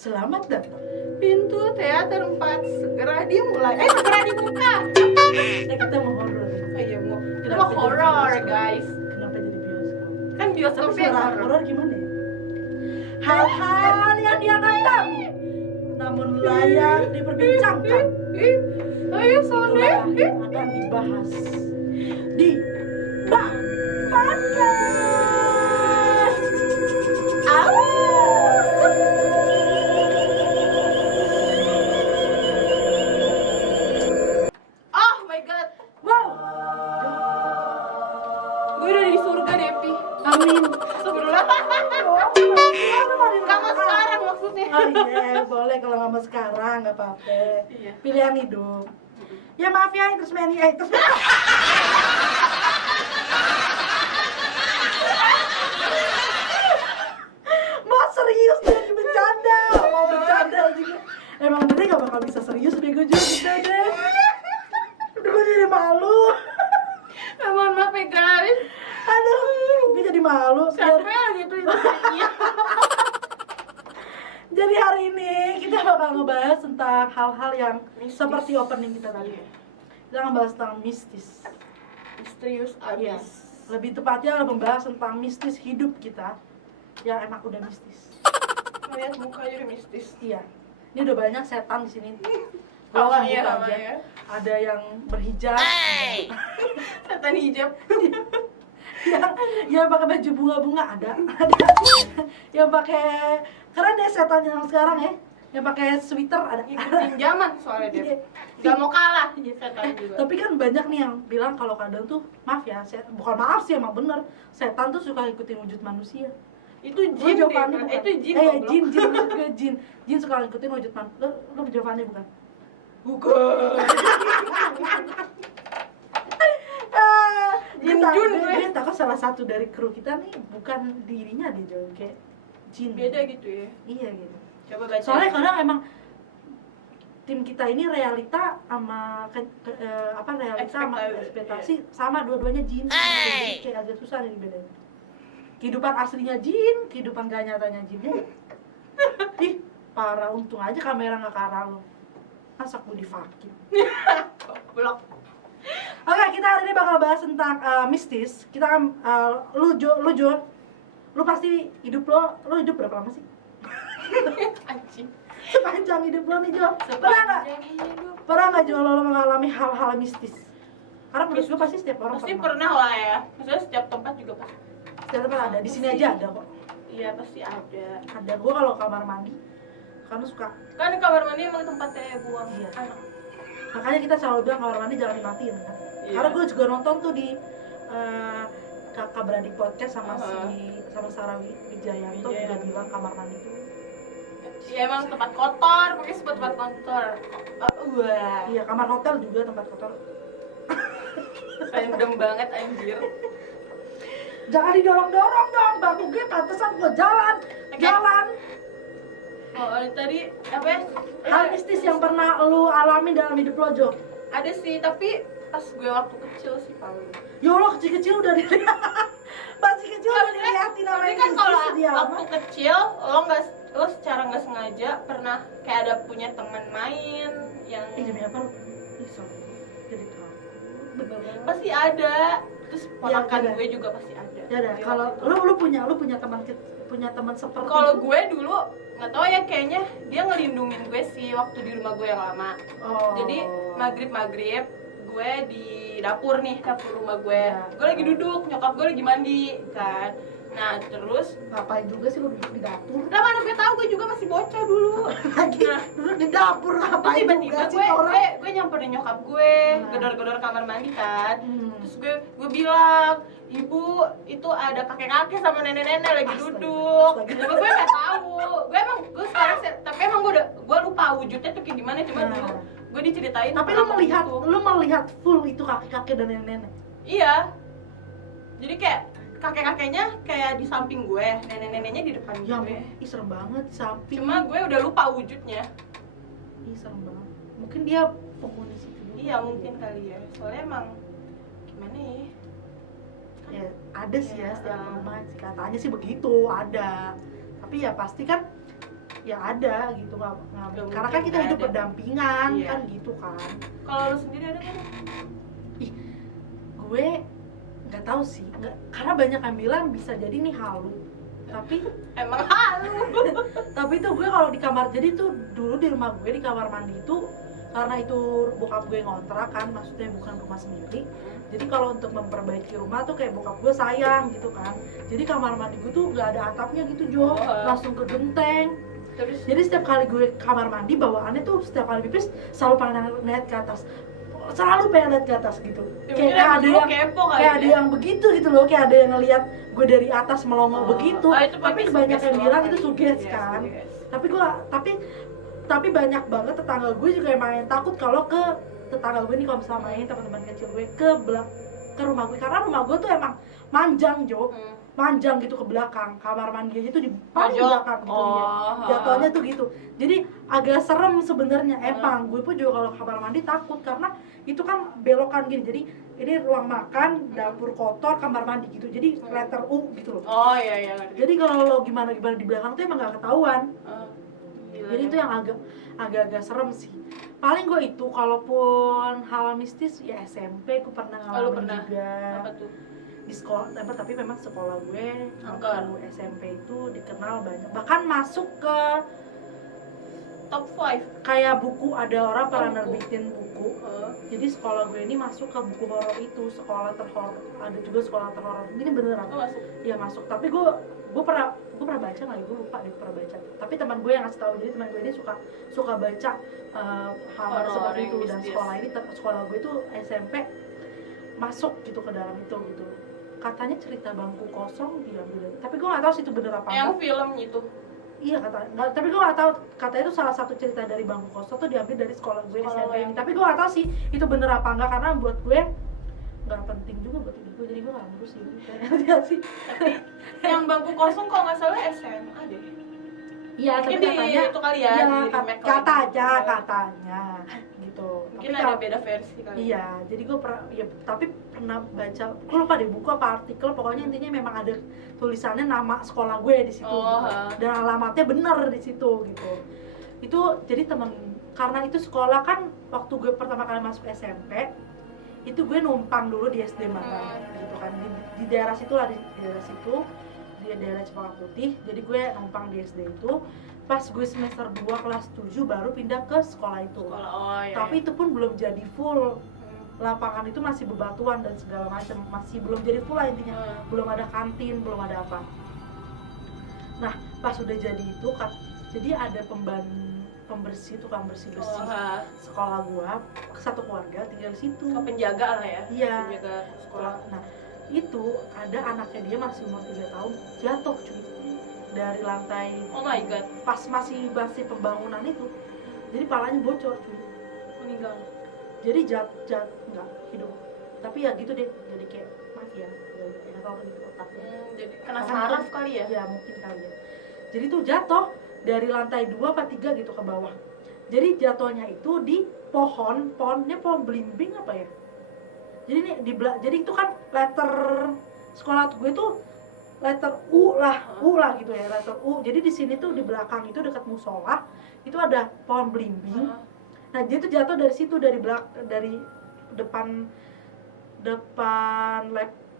Selamat datang. Pintu teater 4 segera dimulai. Segera dibuka. Nah, kita mau horor. Oh iya, mau. Itu Kenapa mah jadi horor, bioskop? guys. Kenapa jadi bioskop? Kan Tapi bioskopnya suara horor. horor gimana ya? Hal-hal yang dianggap tabu namun layak diperbincangkan. Ayo, Sone. Itulah yang akan dibahas di Bang Podcast. Oh my god. Wow. Gue udah di surga, Depi. Amin. Sebelumnya. Gak mau sekarang maksudnya. Oh iya, boleh kalau nggak mau sekarang nggak apa-apa. Iya. Pilihan hidup. Ya maaf ya, terus terus mau serius jadi bercanda, mau bercanda juga. Emang dia nggak bakal bisa serius bego juga kita deh. Udah gue jadi malu. Mohon maaf ya, guys. Aduh, gue jadi malu. Siapa gitu itu? Iya. Jadi hari ini kita bakal ngebahas tentang hal-hal yang Mistis. seperti opening kita tadi. Kita ngebahas tentang mistis. Misterius Iya. abis. Lebih tepatnya membahas tentang mistis hidup kita yang emang udah mistis. Lihat mukanya udah mistis. Iya. Ini udah banyak setan di sini. Gua Hawa sebut ya, aja. hawa ya. Ada yang berhijab, Setan hijab. yang pakai baju bunga-bunga ada. Yang pakai keren deh setan yang sekarang ya. Yang pakai sweater ada. Ikutin zaman soalnya dia. Iya. Gak mau kalah setan juga. Tapi kan banyak nih yang bilang kalau kadang tuh maaf ya, bukan maaf sih emang bener, setan tuh suka ikutin wujud manusia. Itu Gue jin jawabannya deh. bukan. Itu jin. Iya, goblok. jin maksud gue jin. Jin suka ngikutin wujud manusia. Lo jawabannya bukan? Bukan. Jin Kita Jun gue. takut salah satu dari kru kita nih bukan dirinya dia jauh kayak jin. Beda gitu ya. Iya gitu. Coba baca. Soalnya kadang emang tim kita ini realita sama realita sama ekspektasi sama dua-duanya jin. Jadi kayak agak susah nih bedanya. Kehidupan aslinya jin, kehidupan gak nyatanya jinnya. Ih, parah, untung aja kamera nggak ke arah lo. Masa gue divakin. Blok. Oke, kita hari ini bakal bahas tentang mistis. Kita kan lu Jo, lu pasti hidup lo hidup berapa lama sih? Anjing. Sepanjang hidup lo nih Jo. Pernah nggak Jo lo mengalami hal-hal mistis? Karena menurut gue pasti setiap orang Pasti pernah lah ya. Maksudnya setiap tempat juga pasti. Setiap tempat ada. Di sini aja ada kok. Iya pasti ada. Ada. Gue kalau kamar mandi karena suka. Kan kamar mandi emang tempatnya buang Iya. anak. Makanya kita selalu bilang kamar mandi jangan dimatiin kan. Iya. Karena gue juga nonton tuh di kakak beradik podcast sama sama Sarah Wijayanto juga bilang kamar mandi tuh. Iya emang tempat kotor, pokoknya sebut tempat kotor. Wah, Iya, kamar hotel juga tempat kotor. random banget anjir. Jangan didorong-dorong dong, baru gue pantesan gue jalan. Oke. Jalan. Oh tadi apa ya? Hal mistis yang pernah lu alami dalam hidup lo, Jo? Ada sih, tapi pas gue waktu kecil sih paling. Ya Allah, kecil-kecil udah dilihat. Masih kecil udah dilihatin Tapi namanya kan kalau mistis dia. waktu kecil lo secara nggak sengaja pernah kayak ada punya teman main yang Demi apa lu? Ih, sorry. Jadi takut. Bener. pasti ada. Terus ponakan ada. gue juga pasti ada. Ya udah, Di kalau waktu itu. lu punya teman seperti Kalau itu? gue dulu nggak tahu ya, kayaknya dia ngelindungin gue sih waktu di rumah gue yang lama. Oh. Jadi maghrib gue di dapur rumah gue. Ya. Gue lagi duduk, nyokap gue lagi mandi kan. Nah terus Ngapain juga sih lu duduk di dapur? lah mana gue tahu, gue juga masih bocah dulu. Lagi Nah, duduk di dapur terus ngapain tiba-tiba juga sih orang? gue nyamperin nyokap gue, Nah. gedor-gedor kamar mandi kan. Hmm. Terus gue bilang, ibu itu ada kakek-kakek sama nenek-nenek lagi Astaga. duduk. Astaga. Tapi gue nggak tahu. Gue sekarang tapi emang gue lupa wujudnya tuh kayak gimana. Cuma Nah. dulu gue diceritain. Tapi lu pengalaman melihat full itu kakek-kakek dan nenek-nenek. Iya. Jadi kayak kakek-kakeknya kayak di samping gue, nenek-neneknya di depan Ya, gue. ih serem banget di samping. Cuma gue udah lupa wujudnya. Ih serem banget. Mungkin dia penghuni situ. Iya mungkin kali ya. Soalnya emang gimana ya? Ya ada sih ya Ya, setiap rumah sih, katanya sih begitu ada. Tapi ya pasti kan ya ada gitu nggak karena kan kita hidup ada. berdampingan Iya. kan gitu kan. Kalau lu sendiri ada kan? Ih, gue nggak tahu sih, karena banyak yang bilang bisa jadi nih halu, tapi Emang halu. tapi tuh gue kalau di kamar, jadi tuh dulu di rumah gue di kamar mandi itu karena itu bokap gue ngontrak kan, maksudnya bukan rumah sendiri. Jadi kalau untuk memperbaiki rumah tuh kayak bokap gue sayang gitu kan. Jadi kamar mandi gue tuh nggak ada atapnya gitu Jo, langsung ke genteng. Terus Jadi setiap kali gue kamar mandi bawaannya tuh setiap kali pipis selalu pengen lihat ke atas, selalu pengen lihat ke atas gitu. Kayak ada yang kepo kali kayak ada ya? yang begitu gitu loh, kayak ada yang ngelihat gue dari atas melongo begitu. Itu Tapi pakai banyak suges yang doang bilang kali. itu suges Iya, kan. suges. Tapi banyak banget tetangga gue juga yang main takut kalau ke tetangga gue nih, kalau misalnya main teman-teman kecil gue ke rumah gue, karena rumah gue tuh emang manjang Jo, manjang gitu ke belakang, kamar mandi aja tuh di paling Pojok. belakang gitu dia. Jatuhnya tuh gitu, jadi agak serem sebenarnya. Emang gue pun juga kalau kamar mandi takut karena itu kan belokan gini, jadi ini ruang makan, dapur kotor, kamar mandi gitu, jadi letter U gitu loh. Oh iya ngerti. Jadi kalau lo gimana di belakang tuh emang gak ketahuan. Jadi itu yang agak-agak serem sih. Paling gue itu kalaupun hal mistis ya SMP gue pernah ngalamin juga. Apa tuh? Di sekolah, tapi memang sekolah gue Angker. waktu SMP itu dikenal banyak, bahkan masuk ke Top 5. kayak buku, ada orang pernah buku. nerbitin buku. Jadi sekolah gue ini masuk ke buku horor itu, sekolah terhoror. Ada juga sekolah terhoror. Ini beneran. Masuk. Iya masuk. Tapi gue pernah baca nggak? Gue lupa deh pernah baca. Tapi teman gue yang ngasih tahu. Jadi teman gue ini suka baca hal seperti itu. Dan sekolah gue itu SMP masuk gitu ke dalam itu gitu. Katanya cerita bangku kosong diambil. Tapi gue nggak tahu sih itu bener apa Yang enggak. film itu. Iya tapi gue nggak tahu, katanya itu salah satu cerita dari bangku kosong tuh diambil dari sekolah gue SMP ini. Tapi gue nggak tahu sih itu bener apa enggak, karena buat gue nggak penting juga buat hidup gue, jadi gue nggak ngurusin kayaknya sih. Yang bangku kosong kalau nggak salah SMA deh. Iya tapi Mungkin katanya itu kali ya, iya, di remake katanya gitu. Mungkin Tapi ada beda versi kali. Iya, jadi gue tapi pernah baca, gue lupa deh buku apa artikel, pokoknya intinya memang ada tulisannya nama sekolah gue di situ, dan alamatnya bener di situ gitu. Itu jadi karena itu sekolah kan waktu gue pertama kali masuk SMP itu gue numpang dulu di SD mana gitu kan, di daerah situ lah, di daerah situ, di daerah Cempaka Putih. Jadi gue numpang di SD itu. Pas gue semester 2 kelas 7 baru pindah ke sekolah itu. Tapi itu pun belum jadi full. Lapangan itu masih bebatuan dan segala macam, masih belum jadi full lah intinya. Belum ada kantin, belum ada apa. Nah, pas udah jadi itu jadi ada pembersih, tukang bersih-bersih sekolah gua, satu keluarga tinggal di situ. Penjaga lah ya. Iya. Penjaga sekolah. Nah, itu ada anaknya dia masih umur 3 tahun jatuh cuy dari lantai. Oh my god. Pas masih pembangunan itu, jadi palanya bocor cuy, Meninggal. jadi nggak hidup, tapi ya gitu deh, jadi kayak mati ya nggak tahu gitu otaknya. Jadi kena saraf kali ya. Ya mungkin kali ya. Jadi tuh jatuh dari lantai 2 apa 3 gitu ke bawah. Jadi jatuhnya itu di pohonnya pohon belimbing apa ya, jadi nih jadi itu kan letter sekolah gue tuh letter U lah gitu ya, letter U. Jadi di sini tuh di belakang itu dekat musola itu ada pohon belimbing. Nah dia tuh jatuh dari situ, dari depan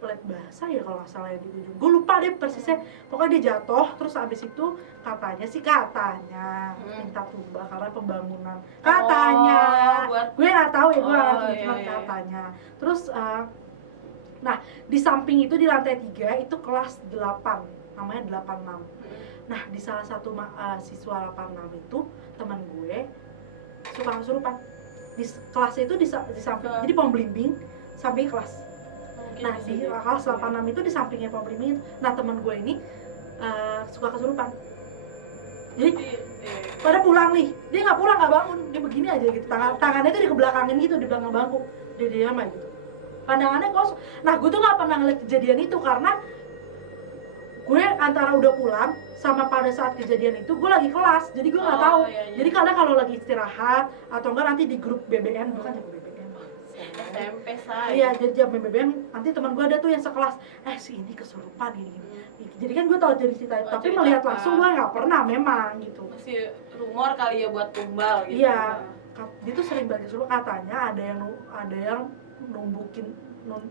lab bahasa ya kalau nggak salah ya, di ujung. Gue lupa deh persisnya. Pokoknya dia jatuh, terus abis itu katanya minta tumbang karena pembangunan. Katanya. Gue nggak tahu ya, gue nggak ngerti cuma katanya. Terus nah, di samping itu di lantai 3 itu kelas 8, namanya 86. Nah, di salah satu siswa 86 itu teman gue suka kesurupan. Di kelasnya itu di samping, jadi pohon belimbing samping kelas. Nah, di kelas 86 itu di sampingnya pohon belimbing. Nah, teman gue ini suka kesurupan. Jadi pada pulang nih, dia nggak pulang, nggak bangun, dia begini aja gitu. Tangannya itu dikebelakangin gitu di belakang bangku. Dia diam aja gitu. Pandangannya kosong. Nah, gue tuh nggak pernah ngeliat kejadian itu karena gue antara udah pulang sama pada saat kejadian itu gue lagi kelas, jadi gue nggak tahu. Jadi kadang kalau lagi istirahat atau enggak nanti di grup BBM, bukan jago BBM, SMP say. Iya, jadi jam main BBM nanti teman gue ada tuh yang sekelas, si ini kesurupan gini. Jadi kan gue tahu jadi cerita, tapi cerita melihat apa? langsung gue nggak pernah memang gitu. Masih rumor kali ya buat tumbal gitu. Iya, dia tuh sering banget kesurupan, katanya ada yang numbukin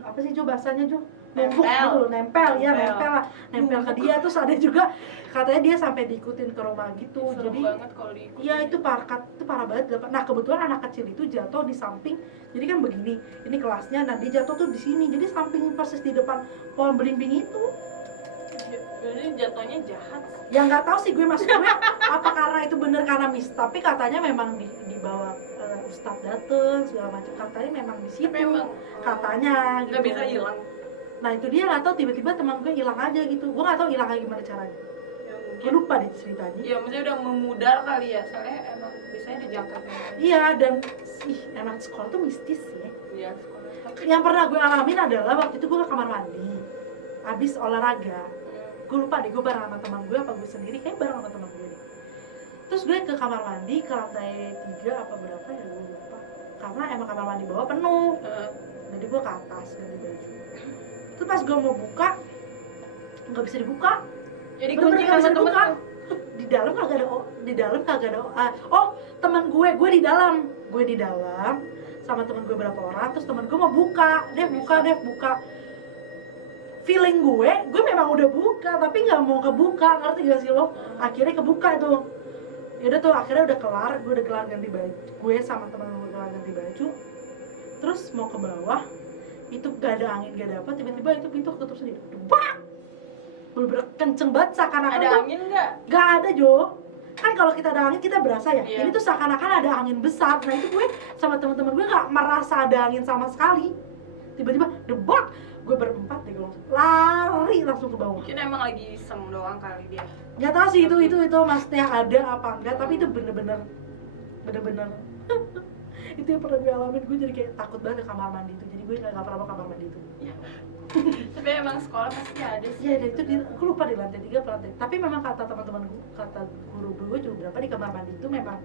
apa sih Jo bahasanya Jo? Numbuk gitu loh, nempel lah, nempel ke dia. Terus ada juga katanya dia sampai diikutin ke rumah gitu. Serem jadi banget kalau diikutin. iya itu parah banget. Nah kebetulan anak kecil itu jatuh di samping, jadi kan begini, ini kelasnya, nah dia jatuh tuh di sini, jadi samping persis di depan pohon belimbing itu. Jadi jatuhnya jahat. Ya nggak tahu sih gue, maksud gue apa karena itu bener karena tapi katanya memang di bawah Ustadz dateng segala macam, katanya memang di situ katanya gitu. Nggak bisa hilang. Nah itu dia nggak tahu, tiba-tiba teman gue hilang aja gitu, gue nggak tahu hilangnya gimana caranya. Gue lupa deh ceritanya. Iya, maksudnya udah memudar kali ya, soalnya emang biasanya dijangkau. Iya, dan emang sekolah tuh mistis ya. Iya, sekolah. Yang pernah gue alamin adalah waktu itu gue ke kamar mandi, habis olahraga. Gue lupa deh, gue bareng sama teman gue apa gue sendiri, kayak bareng sama teman gue deh. Terus gue ke kamar mandi ke lantai 3 apa berapa ya, gue lupa. Karena emang kamar mandi bawah penuh. Jadi gue ke atas ganti baju. Terus pas gue mau buka, nggak bisa dibuka. Jadi kunci sama temen tuh. Di dalam kagak ada. Teman gue di dalam sama teman gue berapa orang. Terus teman gue mau buka, Dev buka. Feeling gue memang udah buka, tapi nggak mau kebuka, ngerti gak sih lo? Akhirnya kebuka tuh. Yaudah tuh, akhirnya udah kelar, gue udah kelar ganti baju. Gue sama teman gue kelar ganti baju. Terus mau ke bawah, itu gak ada angin, gak ada apa, tiba-tiba itu pintu ketutup sendiri. Bang! Bener-bener kenceng banget, seakan-akan ada angin nggak? Gak ada Jo. Kan kalau kita ada angin kita berasa ya. Iya. Ini tuh seakan-akan ada angin besar. Nah itu gue sama teman-teman gue gak merasa ada angin sama sekali. Tiba-tiba debak, gue berempat deh, gue lari langsung ke bawah. Mungkin emang lagi iseng doang kali dia. Gak tau sih itu maksudnya ada apa enggak, tapi itu bener-bener itu yang pernah gue alamin. Gue jadi kayak takut banget ke kamar mandi itu, jadi gue gak pernah mau kamar mandi itu. Tapi emang sekolah pasti ada sih. Iya, itu gue lupa di lantai 3 atau lantai. Tapi memang kata teman-teman gue, kata guru gue juga berapa di kamar mandi itu memang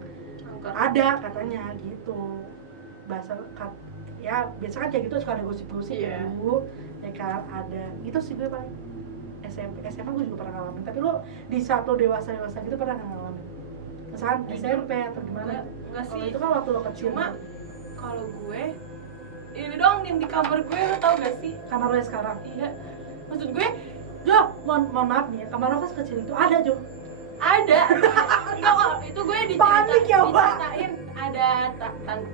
ada katanya gitu. Bahasa ya biasa kan kayak gitu suka ada gosip-gosip dulu. Ya kan ada. Itu sih gue paling SMA gue juga pernah ngalamin. Tapi lo di saat lo dewasa gitu pernah ngalamin? Misalkan SMP atau gimana? Enggak sih. Kalau itu kan waktu lo kecil. Cuma kalau gue ini doang nih di kamar gue, lo tau gak sih? Kamar lo yang sekarang? Iya. Maksud gue, Jo, mohon maaf nih ya, kamar lo kan sekecil itu ada Jo? ada. Enggak kok, itu gue Panik ya, Pak. diceritain ada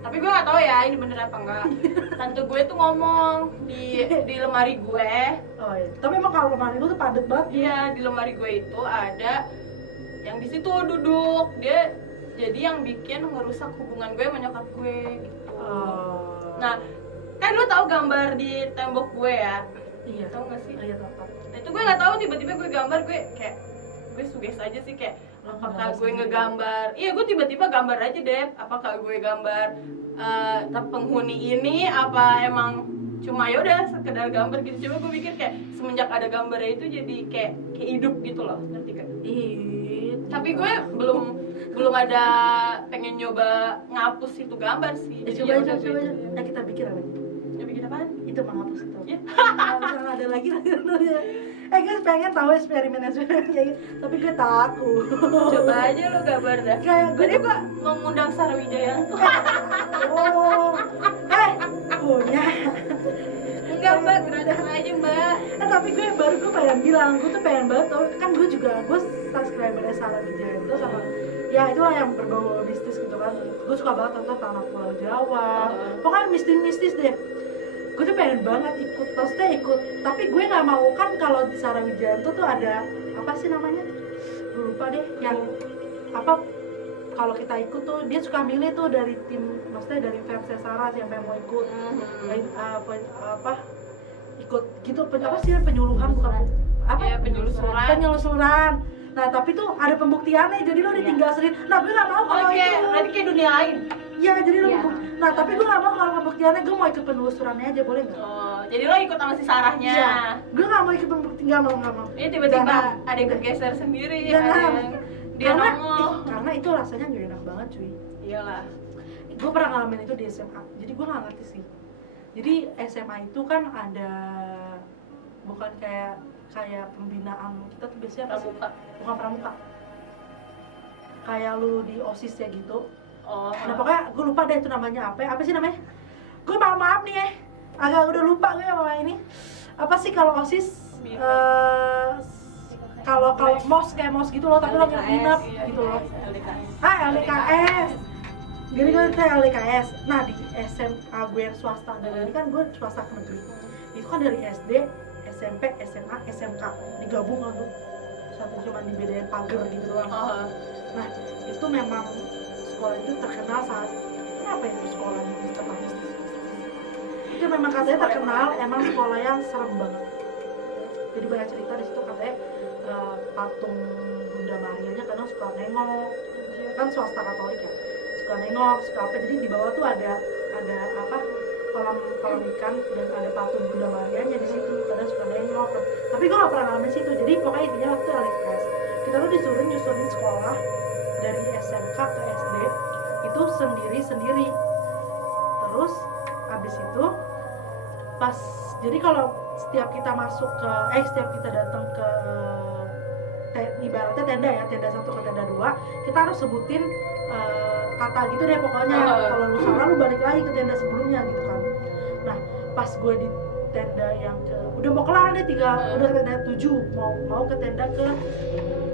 tapi gue gak tahu ya ini bener apa enggak. Tante gue tuh ngomong di lemari gue. Oh iya. Tapi emang kalau lemari lu tuh padet banget. Iya, di lemari gue itu ada yang di situ duduk. Dia jadi yang bikin ngerusak hubungan gue sama nyokap gue gitu. Nah, kan lu tahu gambar di tembok gue ya? Iya. Tahu gak sih? Iya, tahu. Nah, itu gue gak tahu, tiba-tiba gue gambar, gue kayak gue suges aja sih, kayak apakah gue ngegambar, iya gue tiba-tiba gambar aja deh, apakah gue gambar penghuni ini apa emang cuma yaudah sekedar gambar gitu. Coba gue pikir kayak semenjak ada gambarnya itu jadi kayak hidup gitu loh, ngerti kan? Tapi gue belum ada pengen nyoba ngapus itu gambar sih. Coba aja. Nah, kita bikin apa? Ya bikin apaan? Itu menghapus itu. Ya. Misalnya ada lagi. Gue pengen tahu eksperimen kayak tapi gue takut. Coba aja lo gambar dah. Kayak gue juga mengundang Sarawijaya. Punya. Enggak mbak, gratis aja mbak. Tapi gue pengen bilang, gue tuh pengen banget tau. Kan gue subscribernya Sarawijaya itu sama ya itulah yang berbau mistis gitu kan. Gue suka banget nonton Tanah Pulau Jawa. Pokoknya mistis deh. Gue tuh pengen banget ikut, tapi gue nggak mau kan kalau di Sarawijaya tuh ada apa sih namanya, gue lupa deh, yang apa kalau kita ikut tuh dia suka milih tuh dari tim, maksudnya dari fansnya Sarah siapa yang mau ikut, ikut gitu, apa sih penyuluhan bukan apa ya, penyusuran. Nah tapi tuh ada pembuktiannya, jadi lo ditinggal sendiri. Nah gue nggak mau kalau itu nanti kayak dunia lain. Iya, jadi lo nah tapi gue gak mau kalau pembuktiannya, gue mau ikut penelusurannya aja, boleh nggak? Oh, jadi lo ikut sama si Sarahnya? Iya, gue gak mau ikut pembuktian, gak mau. Ini tiba-tiba ada yang bergeser sendiri, dia nongol. Karena itu rasanya gak enak banget cuy. Iyalah. Gue pernah ngalamin itu di SMA, jadi gue gak ngerti sih. Jadi SMA itu kan ada bukan kayak pembinaan kita tuh biasanya apa sih? Pramuka. Bukan pramuka. Kayak lu di OSIS ya gitu. Oh. Nah pokoknya gue lupa deh itu namanya apa sih namanya? Gue maaf nih ya, agak udah lupa gue sama ini. Apa sih kalau OSIS? Kalau MOS kayak MOS gitu loh, tapi lo nginep gitu loh. LDKS. Jadi gue kayak LDKS. Nah di SMA gue yang swasta, dan ini kan gue swasta negeri. Itu kan dari SD, SMP, SMA, SMK digabung kan tuh. Satu cuma dibedain pagar gitu doang. Nah itu memang sekolah itu terkenal saat kenapa itu sekolah di mistis. Itu memang katanya terkenal emang sekolah yang serem banget. Jadi banyak cerita di situ katanya patung Bunda Marianya kadang suka nengok, kan swasta Katolik ya, suka nengok, suka apa. Jadi di bawah tuh ada apa kolam ikan dan ada patung Bunda Marianya di situ, kadang suka nengok. Tapi gue gak pernah ngalamin situ. Jadi pokoknya intinya waktu itu LDKS kita tuh disuruh nyusunin sekolah dari SMK ke SD itu sendiri. Terus habis itu pas jadi kalau setiap kita masuk ke setiap kita datang ke ibaratnya tenda ya, tenda 1 ke tenda 2, kita harus sebutin kata gitu deh pokoknya. Kalau lu salah lu balik lagi ke tenda sebelumnya gitu kan. Nah pas gue di tenda yang ke udah mau kelar deh udah ke tenda 7 mau ke tenda ke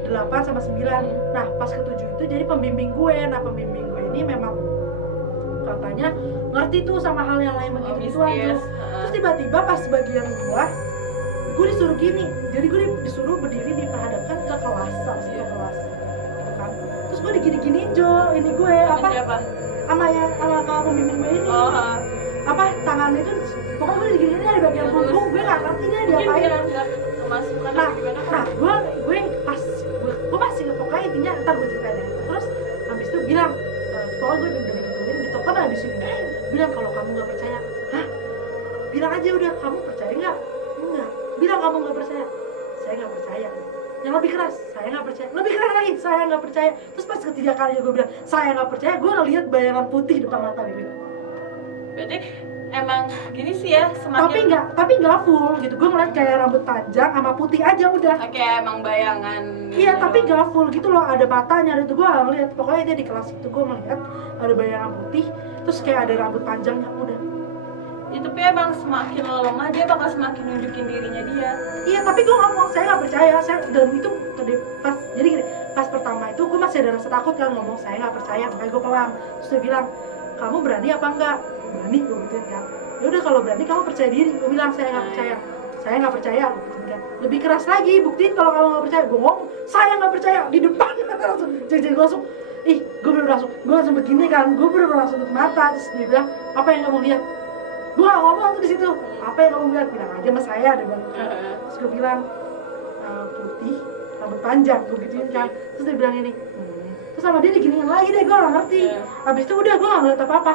8 sama 9. Nah pas ke 7 itu jadi pembimbing gue. Nah pembimbing gue ini memang katanya ngerti tuh sama hal yang lain begitu aja. Terus tiba-tiba pas bagian gue disuruh gini. Jadi gue disuruh berdiri diperhadapkan ke kelas, salah satu kelas gitu kan. Terus gue digini-giniin ini gue apa sama kalau pembimbing gue ini apa tangannya itu pokoknya gue digini-giniin di bagian punggung. Gue gak ngerti dia diapain. Nah gue pas gue masih pokoknya intinya ntar gue ceritain deh. Terus habis itu bilang pokoknya gue udah digituin ditekan habis itu bilang kalau kamu nggak percaya, bilang aja udah, kamu percaya nggak? Enggak. Bilang kamu nggak percaya, saya nggak percaya. Yang lebih keras, saya nggak percaya. Lebih keras lagi, saya nggak percaya. Terus pas ketiga kali gue bilang saya nggak percaya, gue ngeliat bayangan putih depan mata gue. Berarti emang gini sih ya, semakin tapi nggak full gitu. Gue ngeliat kayak rambut panjang sama putih aja udah. Kayak emang bayangan. Iya gitu. Tapi nggak full gitu loh, ada matanya, ada tuh gue ngeliat. Pokoknya dia di kelas itu gue ngeliat ada bayangan putih, terus kayak ada rambut panjangnya udah. Ya, tapi emang semakin lo lemah dia bakal semakin nunjukin dirinya dia. Iya tapi gue ngomong saya nggak percaya, dan itu pas jadi gini, pas pertama itu gue masih ada rasa takut kan ngomong saya nggak percaya, makanya gue pelan. Terus dia bilang kamu berani apa enggak? Berani, gue gituin kan. Ya udah kalau berani kamu percaya diri. Gue bilang saya nggak percaya, gue gituin kan. Lebih keras lagi, buktiin kalau kamu nggak percaya. Gue ngomong saya nggak percaya di depan. Langsung jadi gue langsung gue langsung begini kan, gue bener langsung tutup mata. Terus dia bilang apa yang kamu lihat? Gue gak ngomong tuh di situ. Apa yang kamu lihat? Bilang aja sama saya deh bang. Terus gue bilang putih, rambut panjang, gue gituin kan. Terus dia bilang ini. Terus sama dia diginiin lagi deh, gue gak ngerti. Habis itu udah gue gak ngeliat apa-apa.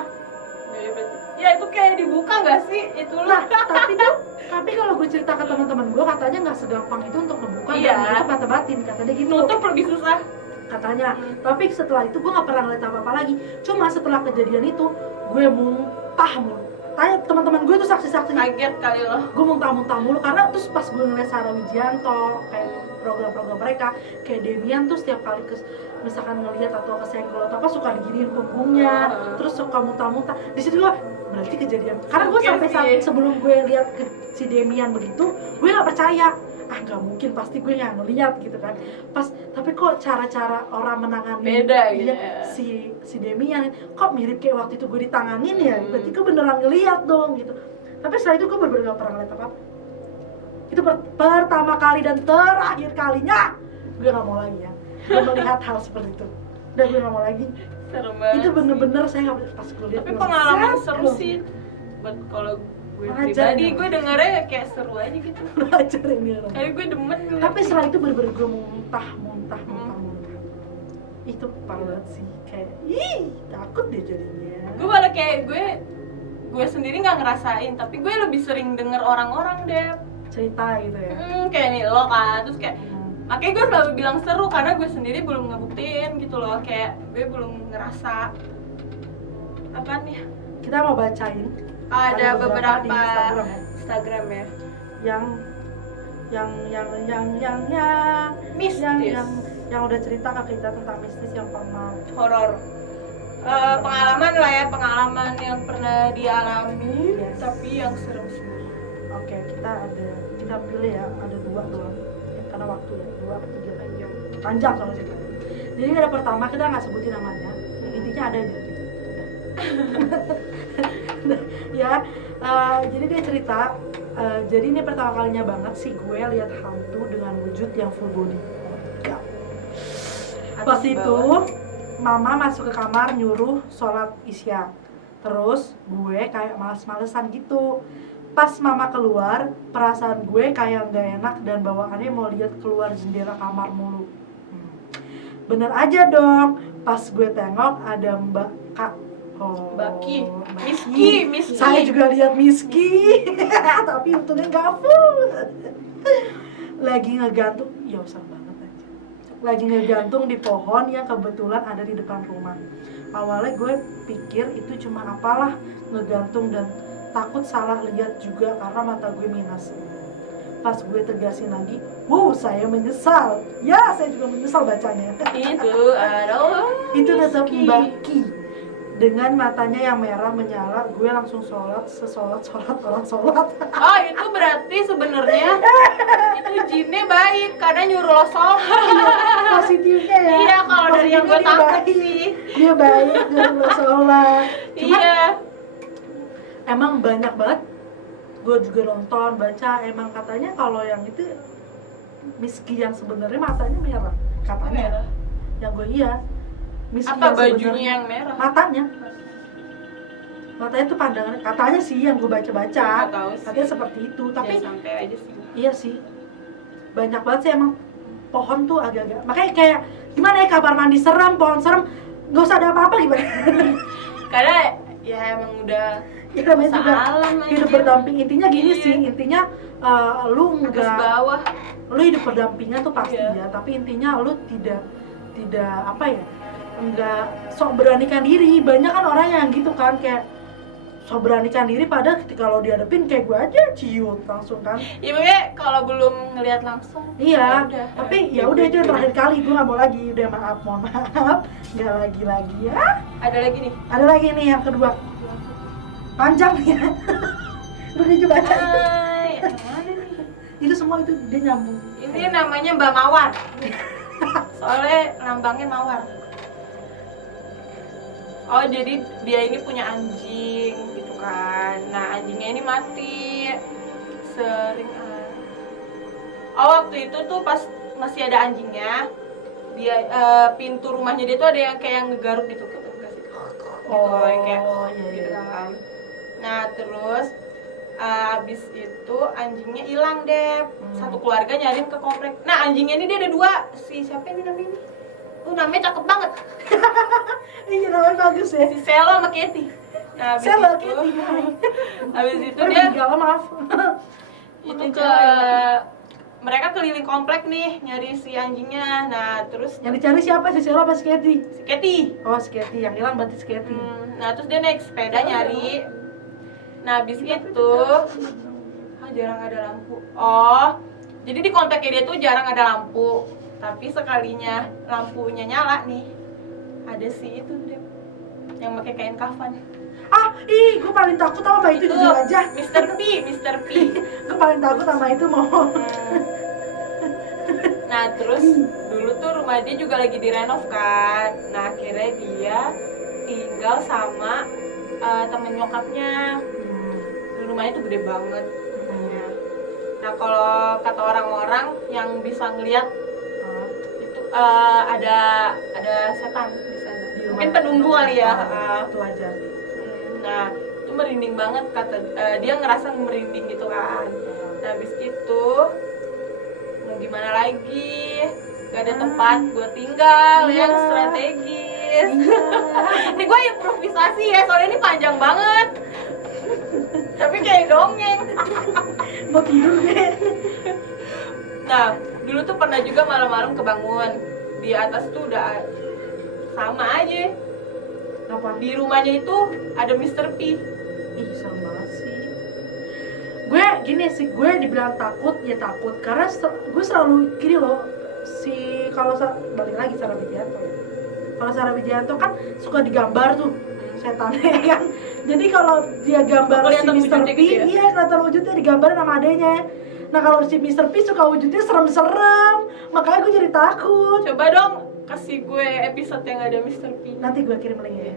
Ya itu kayak dibuka gak sih? Itulah. Tapi kalau gue cerita ke teman-teman gue katanya nggak segampang itu untuk membuka dan menutup mata batin. Katanya gitu. Nutup lebih susah. Katanya. Tapi setelah itu gue gak pernah ngeliat apa-apa lagi. Cuma setelah kejadian itu gue muntah mulu. Tanya teman-teman gue tuh saksi-saksinya. Kaget kali loh. Gue muntah-muntah mulu karena terus pas gue ngeliat Sarah Wijianto kayak program-program mereka kayak Demian tuh setiap kali misalkan ngeliat atau kesenggol atau apa suka diginiin punggungnya, terus suka muntah-muntah. Di situ gue berarti kejadian. Karena gue sampai sebelum gue lihat si Demian begitu, gue nggak percaya. Nggak mungkin, pasti gue nggak ngeliat gitu kan. Tapi kok cara-cara orang menangani beda gitu si Demian kok mirip kayak waktu itu gue ditanganin ya. Berarti gue beneran ngeliat dong gitu. Tapi setelah itu gue bener-bener nggak pernah ngeliat apa-apa. Itu pertama kali dan terakhir kalinya gue nggak mau lagi ya gue melihat hal seperti itu. Dan gue nggak mau lagi. Serem banget. Itu bener-bener saya nggak pas gue lihat. Tapi pengalaman seru sih. Buat kalau gue pribadi gue dengernya kayak seru aja gitu. Belajar ini orang. Kayak gue demen gitu. Tapi setelah itu bener-bener gue muntah. Itu parah banget sih. Kayak takut deh jadinya. Gue malah kayak gue sendiri nggak ngerasain, tapi gue lebih sering denger orang-orang deh cerita gitu ya. Kayak nih lo kan, terus kayak makanya gue selalu bilang seru karena gue sendiri belum ngebuktiin gitu loh, kayak gue belum ngerasa apa nih. Kita mau bacain Ada beberapa di Instagram ya. Instagram ya. yang Mistis. yang udah cerita ke kita tentang mistis yang pernah Horor. Pengalaman lah ya, pengalaman yang pernah dialami, Yes. tapi yang serem-serem. Oke, kita pilih ya, ada 2 doang ya, karena waktu ya 2 atau 3 panjang soalnya cerita. Jadi ada pertama, kita nggak sebutin namanya, intinya ada aja gitu. Ya, jadi dia cerita, jadi ini pertama kalinya banget sih gue lihat hantu dengan wujud yang full body. Pas itu mama masuk ke kamar nyuruh sholat isya, terus gue kayak males-malesan gitu. Pas mama keluar, perasaan gue kayak nggak enak dan bawaannya mau lihat keluar jendela kamar mulu. Bener aja dong, pas gue tengok ada Mbak Kak. Oh, Baki. Miski. Miski. Saya juga lihat Miski, tapi untungnya nggak full. Lagi ngegantung, ya serem banget aja. Lagi ngegantung di pohon yang kebetulan ada di depan rumah. Awalnya gue pikir itu cuma apalah ngegantung dan takut salah lihat juga karena mata gue minus. Pas gue tegasin lagi, wow saya menyesal. Ya saya juga menyesal bacanya. Itu adalah Itu tetap Miski. Mbak Ki. Dengan matanya yang merah menyala, gue langsung sholat. Oh, itu berarti sebenarnya itu jinnya baik karena nyuruh lo sholat. Positifnya ya. Iya, kalau dari yang gue Positifnya dia tangkap baik. sih. Dia baik, dia mau sholat. Cuma Iya. emang banyak banget. Gue juga nonton, baca, emang katanya kalau yang itu Miski yang sebenarnya matanya merah. Katanya. Merah. Yang gue iya. Miski Apa yang bajunya sebenarnya yang merah? Matanya tuh pandangan, katanya sih yang gue baca-baca. Nggak tahu sih. Katanya seperti itu, tapi Ya, sampai aja sih. iya sih, banyak banget sih emang pohon tuh agak-agak, makanya kayak gimana ya, kamar mandi serem, pohon serem, gak usah ada apa-apa gimana? Karena ya emang udah Ya namanya juga alam aja. hidup berdamping, intinya gini Iya. sih, intinya lu atas enggak, bawah. lu hidup berdampingan tuh pasti Iya. ya, tapi intinya lu tidak apa ya, enggak sok beranikan diri. Banyak kan orang yang gitu kan, kayak sok beranikan diri, padahal ketika lo dihadapin kayak gue aja ciut langsung kan. Ya makanya kalau belum ngelihat langsung. Iya, udah. tapi ya udah itu yang terakhir kali, gue nggak mau lagi, udah mohon maaf, nggak lagi ya. Ada lagi nih. Ada lagi nih yang kedua, panjang nih ya. Udah dia baca Yang mana nih? itu semua itu dia nyambung. Ini namanya Mbak Mawar. Soalnya lambangnya mawar. Oh, jadi dia ini punya anjing gitu kan. Nah, anjingnya ini mati. Sering Oh, waktu itu tuh pas masih ada anjingnya, dia pintu rumahnya dia tuh ada yang kayak yang ngegaruk gitu kan. Oh, yang kayak iya, gitu iya. kan. Nah, terus abis itu anjingnya hilang deh. Satu keluarga nyariin ke komplek. Nah, anjingnya ini dia ada 2. Si siapa ini namanya ini? Namanya cakep banget. Iya namanya bagus ya. Si Selo sama Katy. Nah, abis Selo, itu, Katy, abis itu Dia dia meninggal, maaf. itu ke mereka keliling komplek nih nyari si anjingnya. Nah, terus Yang dicari siapa, si Sela apa si Katy? si Katy. Oh si Katy, yang hilang berarti si Katy. Nah, terus dia naik sepeda nyari. Nah, abis itu jarang ada lampu. Oh, jadi di kompleknya dia tuh jarang ada lampu. Tapi sekalinya lampunya nyala nih, ada si itu deh yang pakai kain kafan. Ih, gue paling takut sama itu jujur aja. Mr. P. Gue paling takut sama itu mau. Nah, terus dulu tuh rumah dia juga lagi direnov kan. Nah, akhirnya dia tinggal sama temen nyokapnya. Rumahnya tuh gede banget. Nah, kalau kata orang-orang yang bisa ngeliat itu ada setan di sana. Mungkin penunggu kali ya. Itu aja sih. Nah, itu merinding banget, kata dia ngerasa merinding gitu kan. Nah, habis itu mau gimana lagi? Gak ada tempat buat tinggal yang strategis. Ini gue improvisasi ya, soalnya ini panjang banget. Tapi kayak dongeng. Mau tidur deh. Nah, dulu tuh pernah juga malam-malam kebangun. Di atas tuh udah sama aja. Apa? Di rumahnya itu ada Mr. P. Ih, serem banget gini sih, gue dibilang takut ya takut karena gue selalu gini loh, kalau balik lagi Sarah Widianto ya. Kalau Sarah Widianto kan suka digambar tuh setannya kan. Jadi kalau dia gambar si Mr. P, gitu ya? Iya kelihatan wujudnya digambarin sama adenya. Nah kalau si Mr. P suka wujudnya serem-serem, makanya gue jadi takut. Coba dong kasih gue episode yang ada Mr. P. Nanti gue kirim link ya.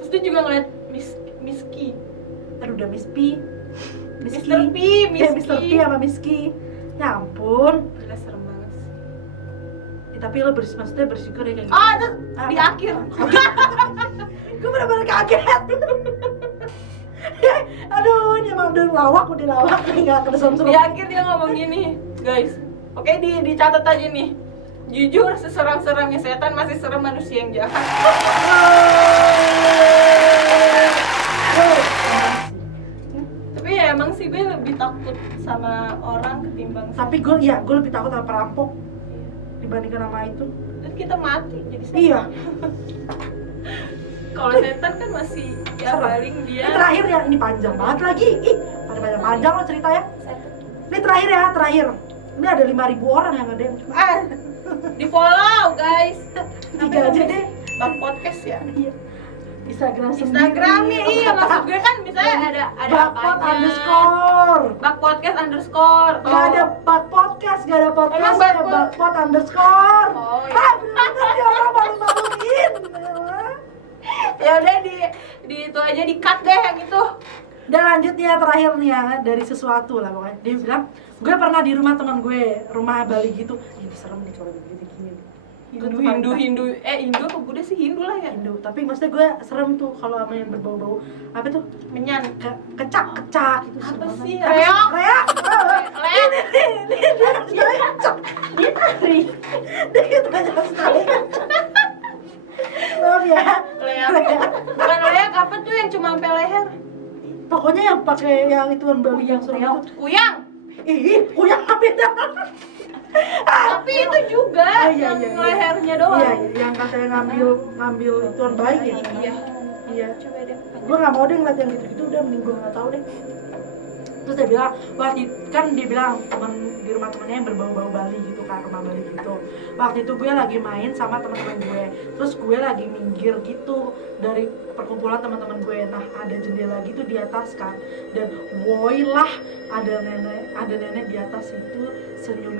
Terus dia juga ngeliat Miski. Aduh udah Miss P. Mr. P, Mr. P sama Miski. Ya ampun. Gila serem banget sih. Ya, tapi lo maksudnya bersyukur ya kayak gitu. Terus di akhir. Gue bener-bener kaget. Aduh, ini emang udah lawak nggak kedesan-desan. Di akhir dia ngomong gini, guys. Oke, dicatat aja nih. Jujur, seseram-seramnya setan masih serem manusia yang jahat. Tapi ya emang sih gue lebih takut sama orang ketimbang. Tapi gue lebih takut sama perampok dibandingkan sama itu. Dan kita mati jadi setan. Iya. Kalau setan kan masih ya paling dia. Ini terakhir ya, ini panjang banget lagi. Ih, panjang lo cerita ya. Ini terakhir. Ini ada 5.000 orang yang nge-DM. Di follow guys. 3 aja deh. Bang podcast ya. Iya. Instagramnya iya maksud gue kan misalnya ada Bakpot apanya. Bak podcast underscore. Gak ada Bak podcast, gak ada podcast. Emang ya Bakpot underscore. Oh iya. Bener-bener dia orang malu-maluin. Ya udah di itu aja di cut deh yang itu. Dan lanjut ya terakhir nih ya, dari sesuatu lah pokoknya. Dia bilang, gue pernah di rumah teman gue, rumah Bali gitu. Ini serem nih kalau begini-gini. Hindu apa Buddha sih Hindu lah ya. Hindu, tapi maksudnya gue serem tuh kalau sama yang berbau-bau apa tuh? Menyan. Kecak gitu. Apa sih? Reak. Ini dia kecak. Dia tari. Dia kecak sekali. Maaf ya. Leak. Bukan leak apa tuh yang cuma sampai leher? Pokoknya yang pakai yang ituan Bali yang serem itu. Kuyang. Kuyang apa beda? Tapi itu juga yang lehernya doang. Iya, yang katanya ngambil ituan baik ya. Iya. Coba deh. Gue nggak mau deh ngeliat yang gitu-gitu, udah mending gue nggak tahu deh. Terus dia bilang, kan dia bilang di rumah temennya yang berbau-bau Bali gitu kan, rumah Bali gitu. Waktu itu gue lagi main sama teman-teman gue, terus gue lagi minggir gitu dari perkumpulan teman-teman gue. Nah ada jendela gitu di atas kan, dan woi lah ada nenek di atas itu senyum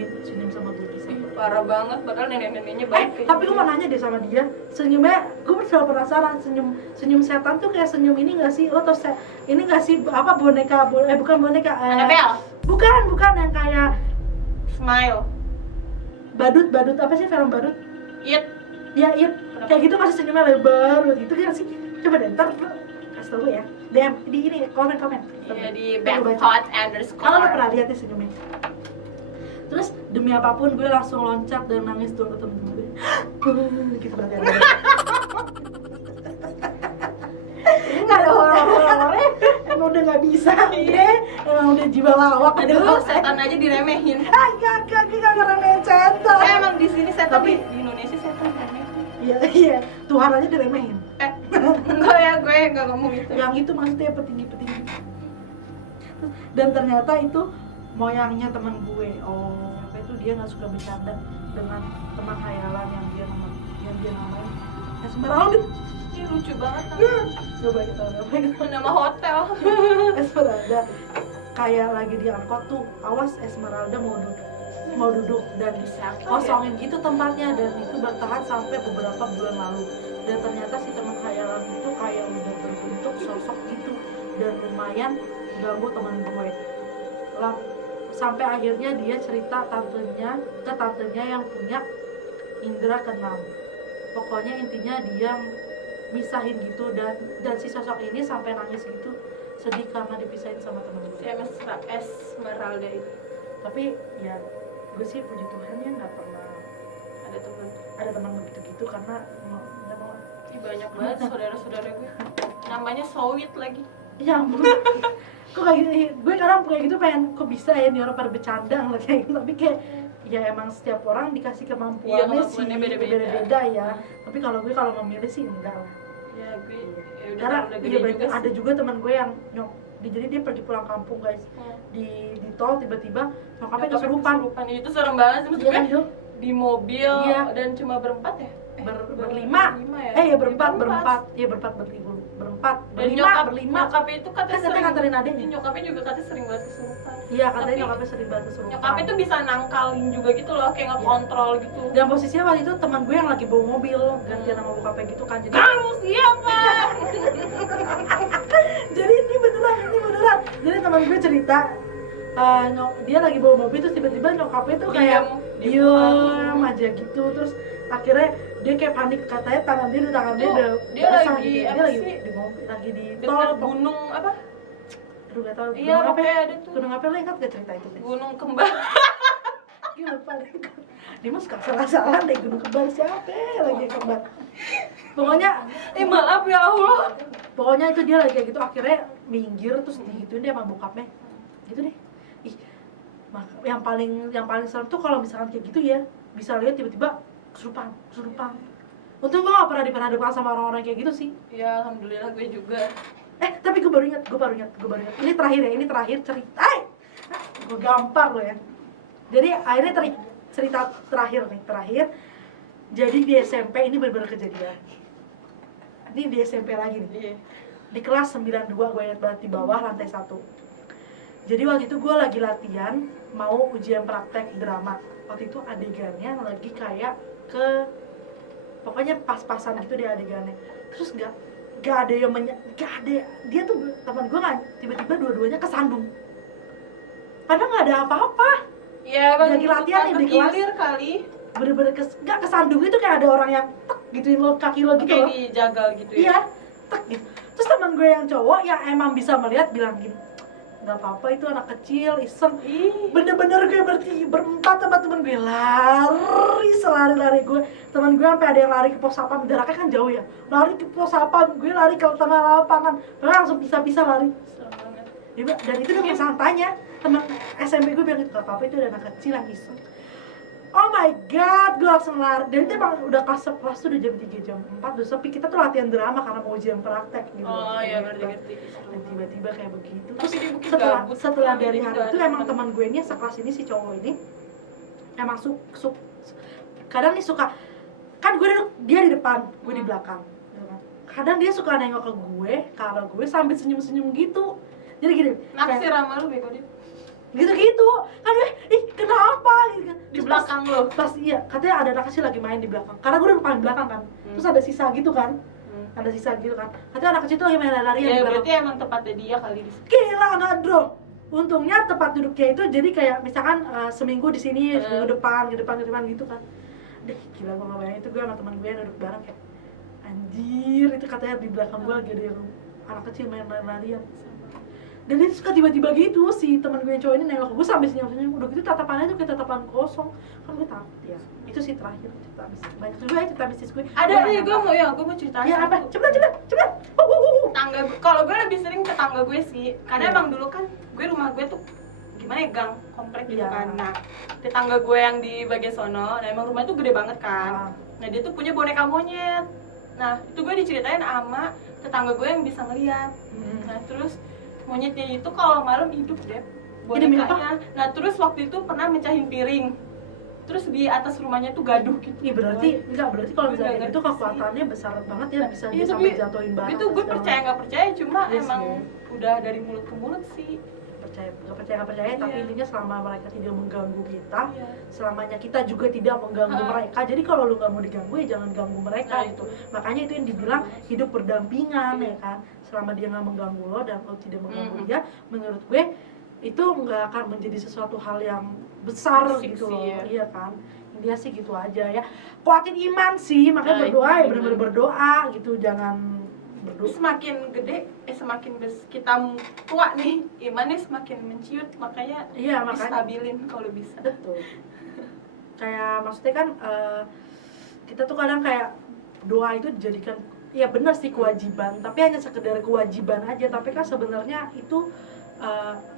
sama gue bisa. Parah banget, padahal nenek-neneknya baik. Tapi gue mau nanya deh sama dia, senyumnya gue selalu penasaran, senyum setan tuh kayak senyum ini nggak sih? Lo tau ini nggak sih apa boneka? Bukan boneka. Annabelle. Bukan yang kayak Smile. badut apa sih film badut? It. Ya It. Kayak gitu masih senyumnya lebar gitu kan sih? Coba deh ntar kasih tau gue ya. DM di ini komen. Iya di Bakpot underscore. Kalau lo pernah lihat nih senyumnya. Terus demi apapun gue langsung loncat dan nangis tuh ke temen gue. Gitu berarti ada. Ini nggak ada horor-horornya. Emang udah nggak bisa. Emang udah jiwa lawak. Aduh, setan aja diremehin. Gak ngeremehin setan. Emang di sini setan, Tapi di Indonesia setan diremehin. Iya, Tuhan aja diremehin. Enggak ya, gue nggak ngomong itu. Yang itu maksudnya petinggi. Dan ternyata itu moyangnya teman gue. Sampai itu dia nggak suka bercanda dengan teman hayalan yang dia namain Esmeralda. Ini lucu banget. Coba kita Nama hotel. Esmeralda. Kayak lagi di angkot tuh, awas Esmeralda mau duduk dan kosongin gitu tempatnya, dan itu bertahan sampai beberapa bulan lalu. Dan ternyata si teman hayalan itu kayak udah terbentuk sosok gitu dan lumayan ganggu teman gue. Sampai akhirnya dia cerita ke tantenya yang punya indera keenam. Pokoknya intinya dia misahin gitu, dan si sosok ini sampai nangis gitu, sedih karena dipisahin sama teman gue. Si Esmeralda itu. Tapi ya gue sih puji Tuhan ya nggak pernah ada teman begitu karena nggak mau. Banyak banget saudara-saudara gue. Namanya Sowit lagi. Ya ampun. Kok kayak gini, gue kadang kayak gitu pengen, kok bisa ya nih orang pada bercanda ngeliat kayak gitu, tapi kayak ya emang setiap orang dikasih kemampuannya sih beda-beda ya. Tapi kalau gue memilih sih enggak lah. Ya gue Karena udah gede juga ada juga teman gue yang jadi dia pergi pulang kampung guys, di tol tiba-tiba nyokapnya kesurupan. Itu serem banget sih, Iya kan, Jo? di mobil Iya. dan cuma berempat ya? Berlima ya? berempat Dan berlima nyokapnya itu katanya sering nganterin adeknya. Nyokapnya juga katanya sering banget kesurupan. Iya, katanya Tapi nyokapnya sering banget kesurupan. Nyokapnya tuh bisa nangkalin juga gitu loh, kayak ngekontrol gitu. Dan posisinya waktu itu teman gue yang lagi bawa mobil gantian sama bokapnya gitu kan, jadi Kamu siapa? jadi ini beneran jadi teman gue cerita dia lagi bawa mobil terus tiba-tiba nyokapnya tuh kayak diem aja gitu, terus akhirnya dia kayak panik, katanya tangan dia udah dia basah lagi gitu. apa Dia lagi sih? di mobil, lagi di Dekat tol gunung apa? aduh gak tau Iya, gunung apa pokoknya ya? ada tuh. Gunung apa, lo ingat gak cerita itu? Gunung Kembar. Gila paling Dimas gak salah-salah deh, gunung kembar siapa lagi kembar. Pokoknya Maaf ya Allah. pokoknya itu dia lagi kayak gitu, akhirnya minggir terus digituin dia sama bokapnya gitu deh. Yang paling serem tuh kalau misalkan kayak gitu ya, bisa lihat tiba-tiba kesurupan. Untung gue gak pernah diperhadapkan sama orang-orang kayak gitu sih. Ya alhamdulillah gue juga. Tapi gue baru ingat. Ini terakhir cerita. Gue gampar lo ya. Jadi akhirnya cerita terakhir. Jadi di SMP ini benar-benar kejadian. Ini di SMP lagi nih. Iya. Di kelas 92 gue ingat banget, di bawah lantai 1. Jadi waktu itu gue lagi latihan mau ujian praktek drama. Waktu itu adegannya lagi kayak pokoknya pas-pasan gitu deh adegannya. Terus gak ada yang gak ada, dia tuh teman gue nggak, tiba-tiba dua-duanya kesandung. Padahal nggak ada apa-apa. Ya bang, lagi latihan nih di kelas kali. Bener-bener nggak kesandung itu kayak ada orang yang tek gituin lo kaki lo gitu loh. Kayak dijagal gitu ya. Iya, tek gitu. Terus teman gue yang cowok yang emang bisa melihat bilang gini, nggak apa-apa itu anak kecil iseng. Bener-bener gue berempat sama temen gue lari gue. Temen gue sampai ada yang lari ke pos satpam, jaraknya kan jauh ya, lari ke pos satpam, gue lari ke tengah lapangan, langsung bisa lari. Dan itu udah santainya. Teman SMP gue bilang, gak apa-apa itu ada anak kecil yang iseng. Oh my god, gue langsung lari. Dan itu emang udah kelas tuh udah jam 3, jam 4 udah sepi. Kita tuh latihan drama karena mau ujian praktek gitu. Oh iya, ngerti. Dan tiba-tiba kayak begitu. Tapi dia Terus mungkin setelah gabut. dari hari itu emang teman gue ini sekelas ini, si cowok ini emang kadang nih suka, kan gue duduk, dia di depan, gue di belakang. Kadang dia suka nengok ke gue, ke arah gue sambil senyum-senyum gitu. Jadi gini, naksir sama lu bego dia. Gitu kan gue, kenapa gitu kan. Di belakang lo Pas iya, katanya ada anak kecil lagi main di belakang, karena gue udah paling belakang kan. Terus ada sisa gitu kan, katanya anak kecil tuh lagi main lari-larian ya di belakang. berarti emang tempatnya dia kali di situ. Gila nggak drop. Untungnya tempat duduknya itu jadi kayak misalkan seminggu di sini, seminggu depan gitu kan. Deh gila, gue nggak bayangin itu, gue sama teman gue yang duduk bareng kayak anjir, itu katanya di belakang gue lagi ada yang anak kecil main lari-larian. Dan itu suka tiba-tiba gitu, si teman gue yang cowok ini nengok gue sambil senyum-senyum. Udah gitu tatapannya tuh kayak tatapan kosong. Kan gue takut ya. Itu sih terakhir cerita bisnis. Banyak juga ya cerita bisnis gue. Ada nih, gue mau cerita. Ya apa? Cepet. Tangga kalau gue lebih sering ke tangga gue sih. Karena emang dulu kan rumah gue tuh gimana ya, gang komplek gitu kan. Nah, di tangga gue yang di bagian sono, nah emang rumah tuh gede banget kan. Nah, dia tuh punya boneka monyet. Nah, itu gue diceritain sama tetangga gue yang bisa ngeliat. Nah, terus monyetnya itu kalau malam hidup deh bonekanya. Nah terus waktu itu pernah mecahin piring, terus di atas rumahnya tuh gaduh gitu. Berarti kalau misalnya itu kekuatannya besar banget ya, bisa iya, sampai jatuhin barang. Itu gue percaya nggak percaya, cuma emang udah dari mulut ke mulut sih. Nggak percaya, tapi intinya selama mereka tidak mengganggu kita, selamanya kita juga tidak mengganggu mereka. Jadi kalau lu nggak mau diganggu ya jangan ganggu mereka gitu. Makanya itu yang dibilang hidup berdampingan ya kan. Selama dia nggak mengganggu lo dan lo tidak mengganggu dia, menurut gue itu nggak akan menjadi sesuatu hal yang besar gitu loh. Iya kan. Intinya sih gitu aja ya. Kuatin iman sih, makanya berdoa ya, benar-benar berdoa gitu, jangan berdoa. Semakin gede, semakin kita tua nih, imannya semakin menciut, makanya stabilin kalau bisa. Betul. Kayak maksudnya kan kita tuh kadang kayak doa itu dijadikan, ya benar sih kewajiban, tapi hanya sekedar kewajiban aja. Tapi kan sebenarnya itu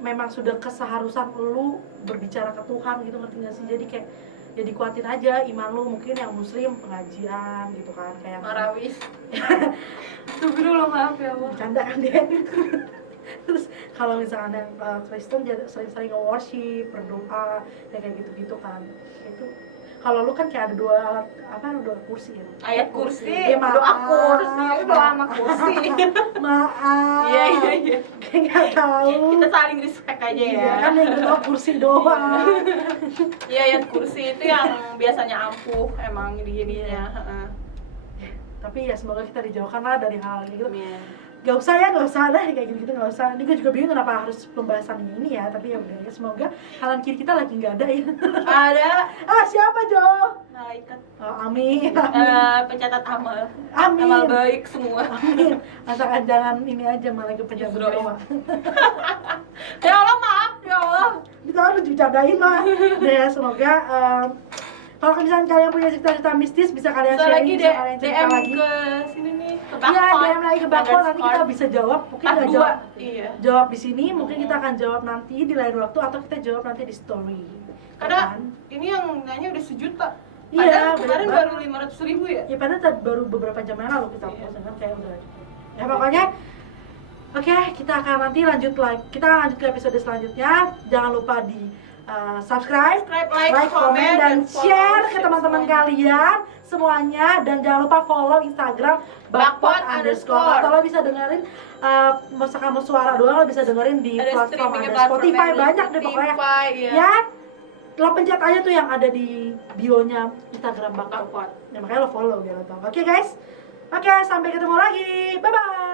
memang sudah keseharusan lu berbicara ke Tuhan gitu, ngerti nggak sih? Jadi kayak ya dikuatin aja iman lu. Mungkin yang muslim pengajian gitu kan, kayak marawis. Astagfirullah, maaf ya Allah. Bercanda kan dia. Terus kalau misalnya yang Kristen dia sering-sering worship, berdoa, ya kayak gitu-gitu kan. Itu kalau lu kan kayak ada dua kursi ya. Ayat kursi, Ya, maaf. doa kursi, doa sama kursi. Maaf. Iya. Kayak nggak tahu. Kita saling respect aja Iya, ya. kan yang tahu kursi doang. Iya, ayat kursi itu yang biasanya ampuh emang gininya. Tapi ya semoga kita dijauhkan lah dari hal ini gitu. Amin. Gak usah kayak gitu nggak usah. Ini gue juga bingung kenapa harus pembahasan ini ya. Tapi ya udah ya, semoga kanan kiri kita lagi nggak ada ya. Ada Siapa Jo? malaikat Amin. pencatat amal. Amin. Amal baik semua. Amin. Asalkan jangan ini aja malah ke penjaga Israel. doa. Ya Allah, maaf ya Allah. Kita harus dicadain mah. Ya semoga kalau misalnya kalian punya cerita-cerita mistis bisa kalian Bisa sharing, lagi bisa kalian cerita DM lagi. ke sini nih, ke Iya, Bakpon. DM lagi ke Bakpon, nanti kita bisa jawab. Mungkin Part nggak 2. jawab Iya. jawab di sini, mungkin kita akan jawab nanti di lain waktu atau kita jawab nanti di story. Karena Kan? ini yang nanya udah sejuta. Iya, Padahal kemarin bener baru 500.000 ya. Ya padahal baru beberapa jam yang lalu kita Iya. post kan kayak udah. Ya pokoknya oke, kita akan nanti lanjut lagi. Kita akan lanjut ke episode selanjutnya. Jangan lupa di subscribe, like, komen, dan follow, share ke teman-teman semuanya. kalian semuanya. Dan jangan lupa follow Instagram Bakpon_. Atau lo bisa dengerin misalkan mau suara doang lo bisa dengerin di Ada platform streamingnya, ada platform Spotify ada banyak deh pokoknya. Spotify, iya. Ya, lo pencet aja tuh yang ada di bio-nya Instagram Bakpon. Bakpon. Ya makanya lo follow biar lo tau. Oke guys. Oke, sampai ketemu lagi. Bye bye.